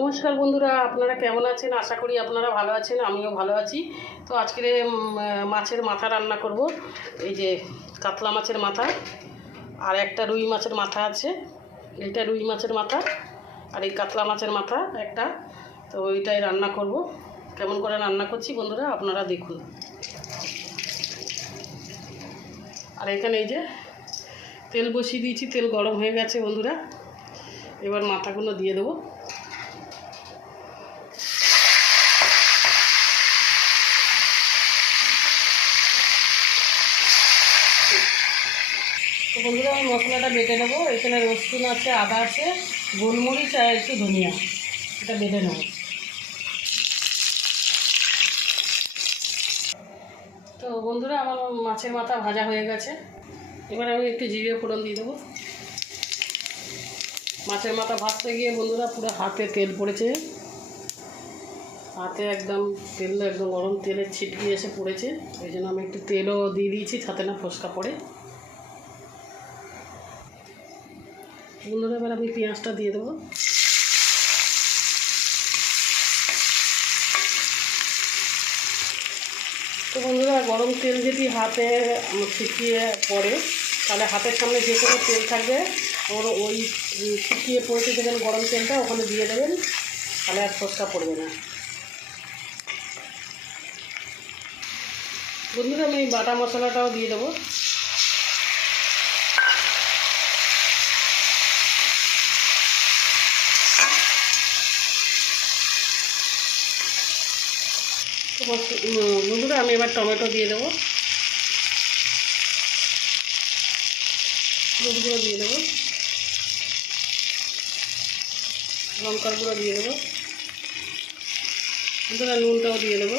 নমস্কার বন্ধুরা, আপনারা কেমন আছেন? আশা করি আপনারা ভালো আছেন, আমিও ভালো আছি। তো আজকে মাছের মাথা রান্না করব। এই যে কাতলা মাছের মাথা আর একটা রুই মাছের মাথা আছে। এইটা রুই মাছের মাথা আর এই কাতলা মাছের মাথা একটা। তো ওইটাই রান্না করব। কেমন করে রান্না করছি বন্ধুরা আপনারা দেখুন। আর এখানে এই যে তেল বসিয়ে দিয়েছি, তেল গরম হয়ে গেছে বন্ধুরা। এবার মাথাগুলো দিয়ে দেবো। তো বন্ধুরা আমি মশলাটা বেটে নেবো। এখানে রসুন আছে, আদা আছে, গোলমরিচ আর একটু ধনিয়া, এটা বেটে নেবো। তো বন্ধুরা আমার মাছের মাথা ভাজা হয়ে গেছে। এবার আমি একটু জিরে ফোড়ন দিয়ে দেবো। মাছের মাথা ভাজতে গিয়ে বন্ধুরা পুরো হাতে তেল পড়েছে, হাতে একদম গরম তেলের ছিটকি এসে পড়েছে। ওই জন্য আমি একটু তেলও দিয়ে দিয়েছি, যাতে না ফোসকা পড়ে। বন্ধুরা এবার আমি পেঁয়াজটা দিয়ে দেবো। তো বন্ধুরা গরম তেল যদি হাতে ছিটিয়ে পড়ে, তাহলে হাতের সামনে যে কোনো তেল থাকবে ওই ছিটিয়ে পড়েছে যেখানে গরম তেলটা ওখানে দিয়ে দেবেন, তাহলে আর ফোসকা পড়বে না। বন্ধুরা আমি বাটা মশলাটাও দিয়ে দেবো। বন্ধুরা আমি এবার টমেটো দিয়ে দেবো, হলুদ গুঁড়ো দিয়ে দেবো, লঙ্কার গুঁড়ো দিয়ে দেবো, বন্ধুরা নুনটাও দিয়ে দেবো।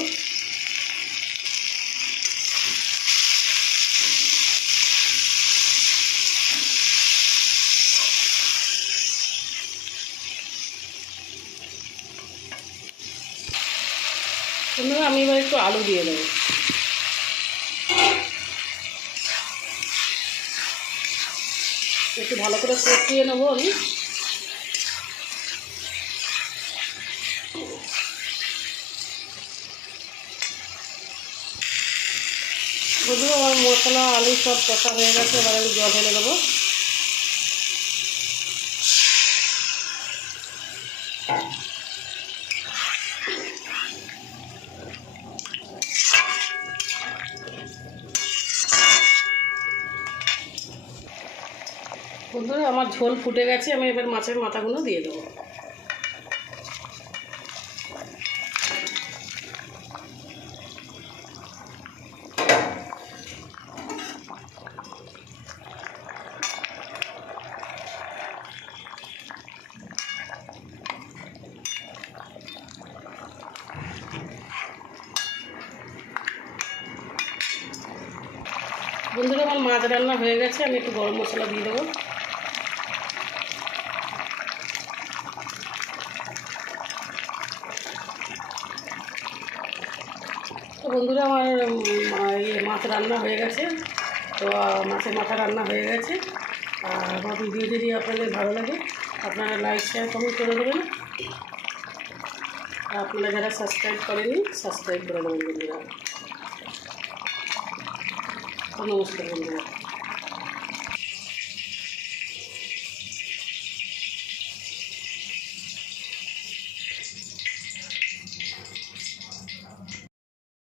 বন্ধুরা আমি এবার একটু আলু দিয়ে দেবো। একটু ভালো করে কষিয়ে নেবো আমি। বন্ধুরা আমার মশলা আলু সব কষা হয়ে গেছে, এবার আমি জল ঢেলে দেবো। বন্ধুরা আমার ঝোল ফুটে গেছে, আমি এবার মাছের মাথাগুলো দিয়ে দেবো। বন্ধুরা আমার মাছ রান্না হয়ে গেছে, আমি একটু গরম মশলা দিয়ে দেবো। তো বন্ধুরা আমার মাছ রান্না হয়ে গেছে। তো মাছের মাথা রান্না হয়ে গেছে। আর আমার ভিডিও যদি আপনাদের ভালো লাগে আপনারা লাইক শেয়ার কমেন্ট করে দেবেন। আর আপনারা যারা সাবস্ক্রাইব করেননি সাবস্ক্রাইব করে দেবেন বন্ধুরা। নমস্কার বন্ধুরা।